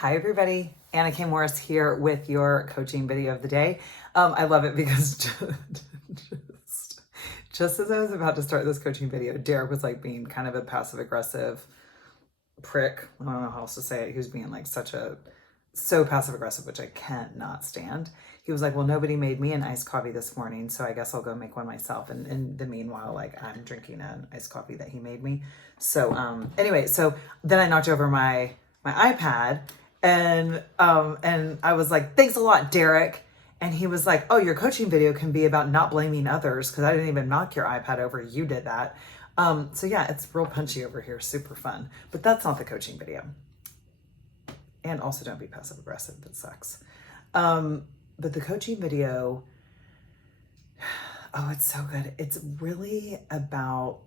Hi everybody, Anna K. Morris here with your coaching video of the day. I love it because just as I was about to start this coaching video, Derek was like being kind of a passive aggressive prick. I don't know how else to say it. He was being like so passive aggressive, which I cannot stand. He was like, well, nobody made me an iced coffee this morning, so I guess I'll go make one myself. And in the meanwhile, like I'm drinking an iced coffee that he made me. So anyway, so then I knocked over my iPad and I was like, thanks a lot, Derek. And he was like, oh, your coaching video can be about not blaming others because I didn't even knock your iPad over. You did that. So yeah, it's real punchy over here. Super fun. But that's not the coaching video. And also don't be passive aggressive. That sucks. But the coaching video, oh, it's so good. It's really about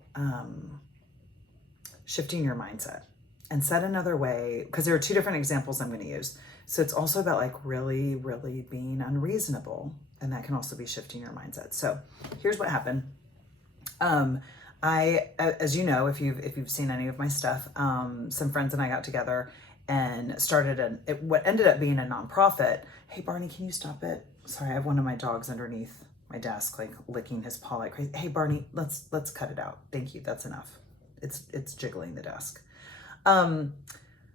shifting your mindset. And said another way, because there are two different examples I'm going to use. So it's also about like really, really being unreasonable. And that can also be shifting your mindset. So here's what happened. I, as you know, if you've seen any of my stuff, some friends and I got together and started what ended up being a nonprofit. Hey, Barney, can you stop it? Sorry, I have one of my dogs underneath my desk, like licking his paw like crazy. Hey, Barney, let's cut it out. Thank you. That's enough. It's jiggling the desk.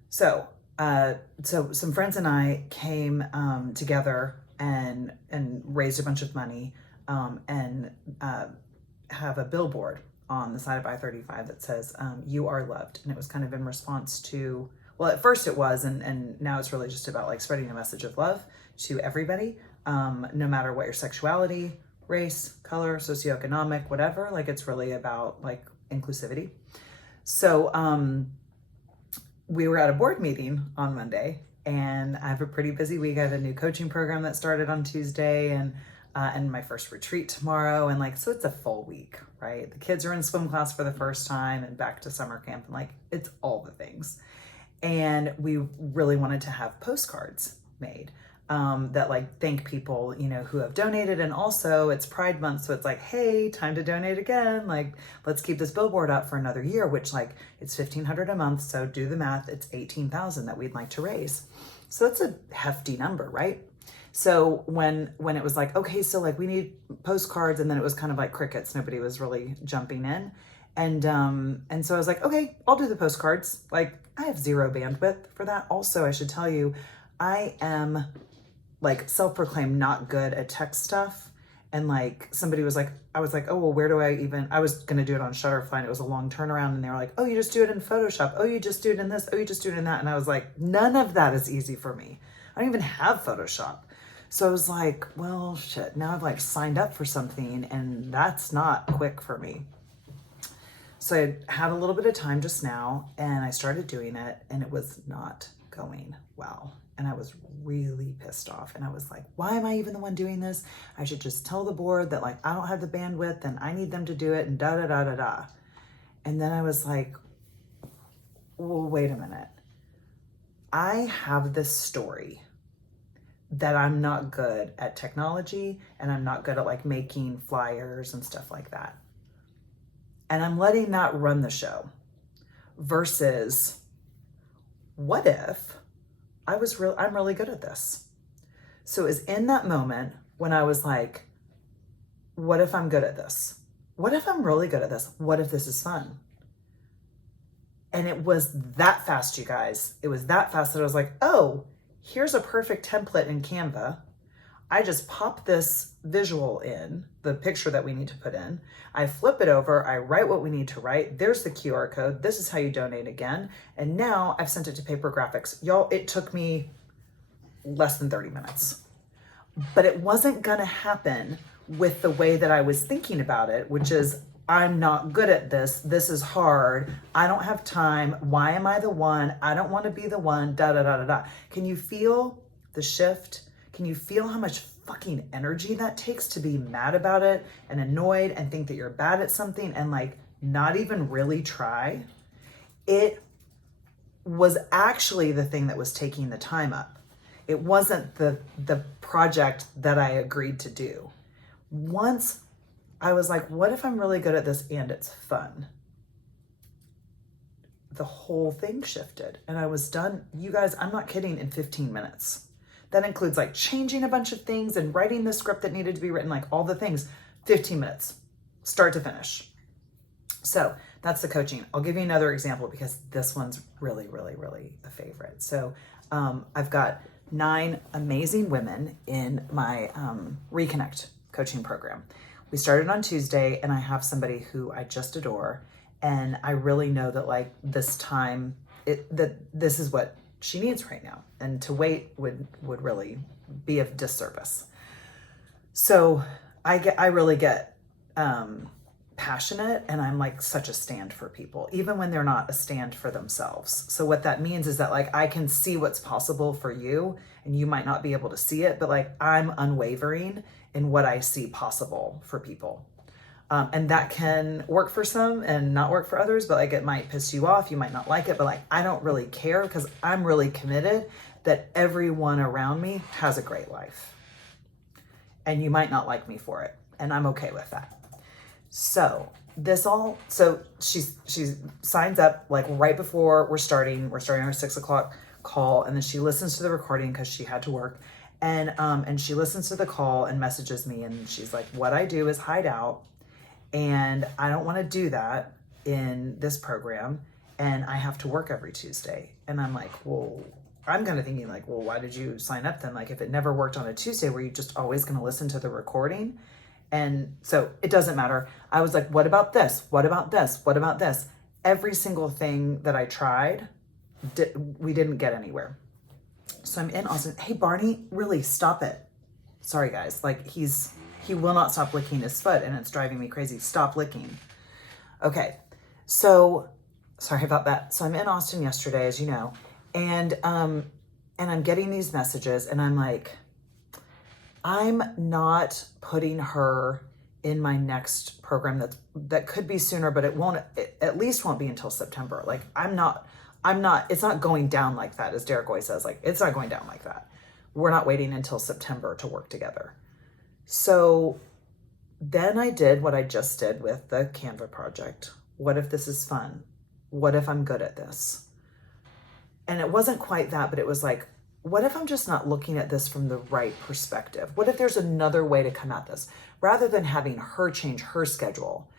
So some friends and I came together and raised a bunch of money and have a billboard on the side of I-35 that says you are loved. And it was kind of in response to, well, at first it was, and now it's really just about like spreading a message of love to everybody, no matter what your sexuality, race, color, socioeconomic, whatever. Like it's really about like inclusivity. So we were at a board meeting on Monday, and I have a pretty busy week. I have a new coaching program that started on Tuesday, and my first retreat tomorrow, and like so it's a full week, right? The kids are in swim class for the first time and back to summer camp, and like it's all the things. And we really wanted to have postcards made that like thank people, you know, who have donated. And also it's Pride Month, so it's like, hey, time to donate again. Like, let's keep this billboard up for another year, which like it's $1,500 a month. So do the math, it's 18,000 that we'd like to raise. So that's a hefty number, right? So when it was like, okay, so like we need postcards, and then it was kind of like crickets. Nobody was really jumping in. And so I was like, okay, I'll do the postcards. Like I have zero bandwidth for that. Also, I should tell you, I am like self-proclaimed not good at tech stuff. And like somebody was like, I was like, oh, well, where do I was going to do it on Shutterfly, and it was a long turnaround. And they were like, oh, you just do it in Photoshop. Oh, you just do it in this. Oh, you just do it in that. And I was like, none of that is easy for me. I don't even have Photoshop. So I was like, well, shit, now I've like signed up for something and that's not quick for me. So I had a little bit of time just now and I started doing it, and it was not going well. And I was really pissed off. And I was like, why am I even the one doing this? I should just tell the board that like, I don't have the bandwidth and I need them to do it and da, da, da, da, da. And then I was like, well, wait a minute. I have this story that I'm not good at technology, and I'm not good at like making flyers and stuff like that. And I'm letting that run the show versus what if I'm really good at this. So it was in that moment when I was like, what if I'm good at this? What if I'm really good at this? What if this is fun? And it was that fast, you guys. It was that fast that I was like, oh, here's a perfect template in Canva. I just pop this visual in, the picture that we need to put in. I flip it over, I write what we need to write. There's the QR code. This is how you donate again. And now I've sent it to Paper Graphics. Y'all, it took me less than 30 minutes. But it wasn't gonna happen with the way that I was thinking about it, which is, I'm not good at this. This is hard. I don't have time. Why am I the one? I don't want to be the one, da, da, da, da, da. Can you feel the shift? Can you feel how much fucking energy that takes to be mad about it and annoyed and think that you're bad at something and like not even really try? It was actually the thing that was taking the time up. It wasn't the project that I agreed to do. Once I was like, what if I'm really good at this and it's fun? the whole thing shifted and I was done. You guys, I'm not kidding, in 15 minutes. That includes like changing a bunch of things and writing the script that needed to be written, like all the things, 15 minutes, start to finish. So that's the coaching. I'll give you another example because this one's really, really, really a favorite. So I've got 9 amazing women in my Reconnect coaching program. We started on Tuesday and I have somebody who I just adore. And I really know that like this time, that this is what she needs right now. And to wait would really be of disservice. So I really get passionate and I'm like such a stand for people, even when they're not a stand for themselves. So what that means is that like I can see what's possible for you and you might not be able to see it, but like I'm unwavering in what I see possible for people. And that can work for some and not work for others, but like it might piss you off, you might not like it, but like I don't really care because I'm really committed that everyone around me has a great life. And you might not like me for it, and I'm okay with that. So she signs up like right before we're starting our 6 o'clock call, and then she listens to the recording because she had to work, and she listens to the call and messages me, and she's like, what I do is hide out, and I don't want to do that in this program, and I have to work every Tuesday. And I'm like, well, I'm kind of thinking like, well, why did you sign up then? Like if it never worked on a Tuesday, were you just always going to listen to the recording? And so it doesn't matter. I was like, what about this? What about this? What about this? Every single thing that I tried, we didn't get anywhere. So I'm in Austin. Hey, Barney, really stop it. Sorry guys. Like he will not stop licking his foot and it's driving me crazy. Stop licking. Okay. So sorry about that. So I'm in Austin yesterday, as you know, and I'm getting these messages and I'm like, I'm not putting her in my next program that could be sooner, but it at least won't be until September. Like it's not going down like that, as Derek always says, like it's not going down like that. We're not waiting until September to work together. So then I did what I just did with the Canva project. What if this is fun? What if I'm good at this? And it wasn't quite that, but it was like, what if I'm just not looking at this from the right perspective? What if there's another way to come at this? Rather than having her change her schedule,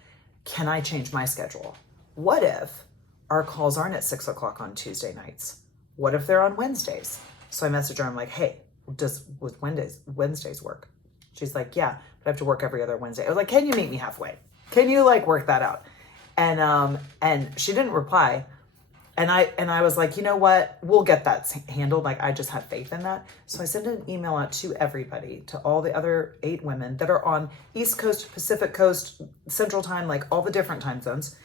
can I change my schedule? What if our calls aren't at 6 o'clock on Tuesday nights? What if they're on Wednesdays? So I messaged her, I'm like, hey, with Wednesdays work? She's like, yeah, but I have to work every other Wednesday. I was like, can you meet me halfway? Can you like work that out? And she didn't reply. And I was like, you know what? We'll get that handled. Like I just have faith in that. So I sent an email out to everybody, to all the other 8 women that are on East Coast, Pacific Coast, Central Time, like all the different time zones,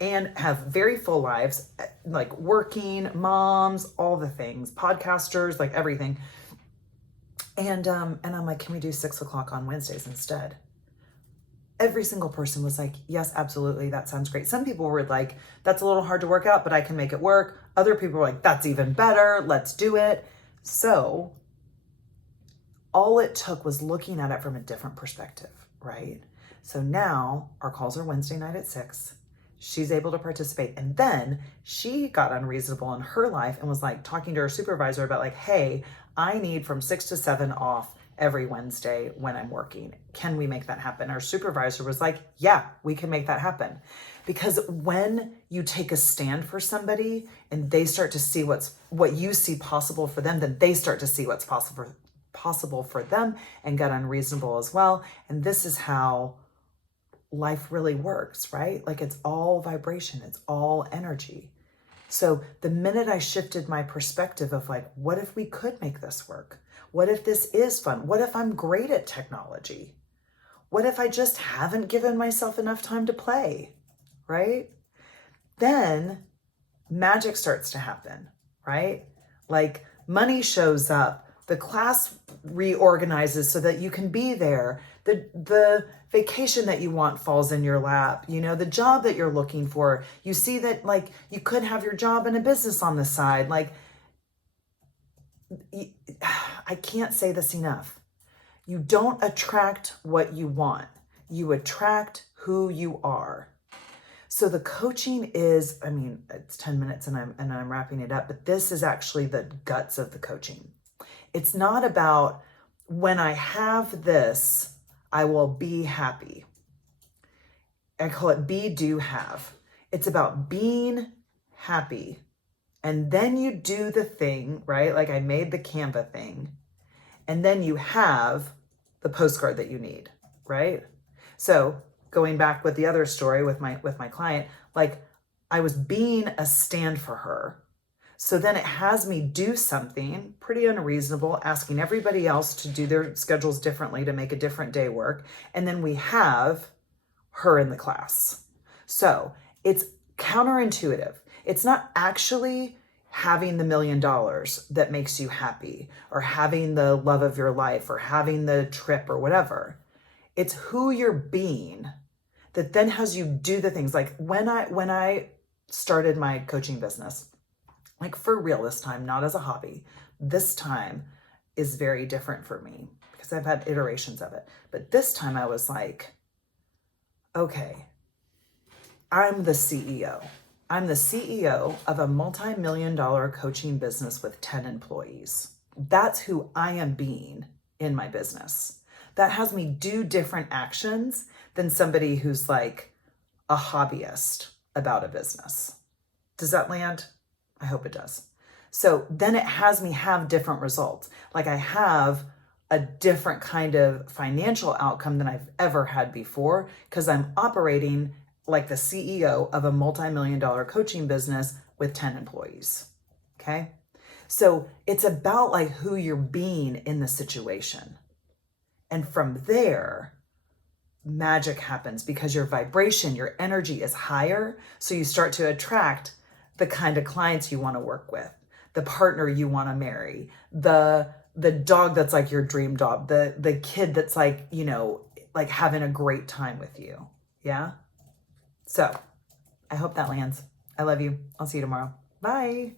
and have very full lives, like working moms, all the things, podcasters, like everything. And I'm like, can we do 6 o'clock on Wednesdays instead? Every single person was like, yes, absolutely. That sounds great. Some people were like, that's a little hard to work out, but I can make it work. Other people were like, that's even better. Let's do it. So all it took was looking at it from a different perspective, right? So now our calls are Wednesday night at 6. She's able to participate. And then she got unreasonable in her life and was like talking to her supervisor about like, hey, I need from 6 to 7 off every Wednesday when I'm working. Can we make that happen? Our supervisor was like, yeah, we can make that happen. Because when you take a stand for somebody and they start to see what you see possible for them, then they start to see what's possible for them and get unreasonable as well. And this is how life really works, right? Like it's all vibration, it's all energy. So the minute I shifted my perspective of like, what if we could make this work? What if this is fun? What if I'm great at technology? What if I just haven't given myself enough time to play, right? Then magic starts to happen, right? Like money shows up, the class reorganizes so that you can be there. The vacation that you want falls in your lap, you know, the job that you're looking for. You see that like you could have your job and a business on the side. Like, I can't say this enough. You don't attract what you want. You attract who you are. So the coaching is, I mean, it's 10 minutes and I'm wrapping it up, but this is actually the guts of the coaching. It's not about when I have this, I will be happy. I call it be, do, have. It's about being happy. And then you do the thing, right? Like I made the Canva thing. And then you have the postcard that you need, right? So going back with the other story with my client, like I was being a stand for her. So then it has me do something pretty unreasonable, asking everybody else to do their schedules differently to make a different day work. And then we have her in the class. So it's counterintuitive. It's not actually having the $1 million that makes you happy, or having the love of your life, or having the trip or whatever. It's who you're being that then has you do the things. Like when I started my coaching business, like for real this time, not as a hobby, this time is very different for me because I've had iterations of it. But this time I was like, okay, I'm the CEO. I'm the CEO of a multi-million-dollar coaching business with 10 employees. That's who I am being in my business. That has me do different actions than somebody who's like a hobbyist about a business. Does that land? I hope it does. So then it has me have different results. Like I have a different kind of financial outcome than I've ever had before because I'm operating like the CEO of a multi-million-dollar coaching business with 10 employees. Okay. So it's about like who you're being in the situation. And from there, magic happens because your vibration, your energy is higher. So you start to attract the kind of clients you want to work with, the partner you want to marry, the dog that's like your dream dog, the kid that's like, you know, like having a great time with you. Yeah. So I hope that lands. I love you. I'll see you tomorrow. Bye.